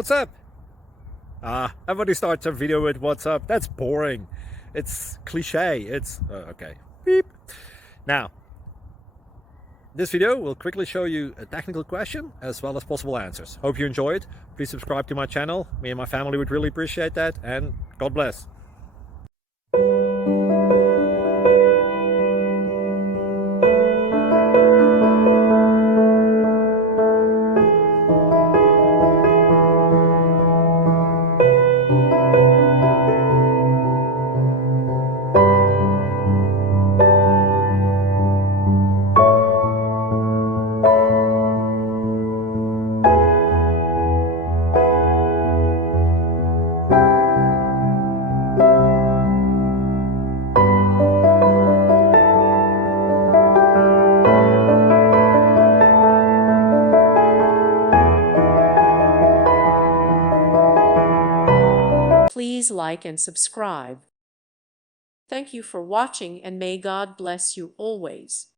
What's up? Everybody starts a video with what's up. That's boring. It's cliche. It's okay. Beep. Now, this video will quickly show you a technical question as well as possible answers. Hope you enjoy it. Please subscribe to my channel. Me and my family would really appreciate that, and God bless. Please like and subscribe. Thank you for watching, and may God bless you always.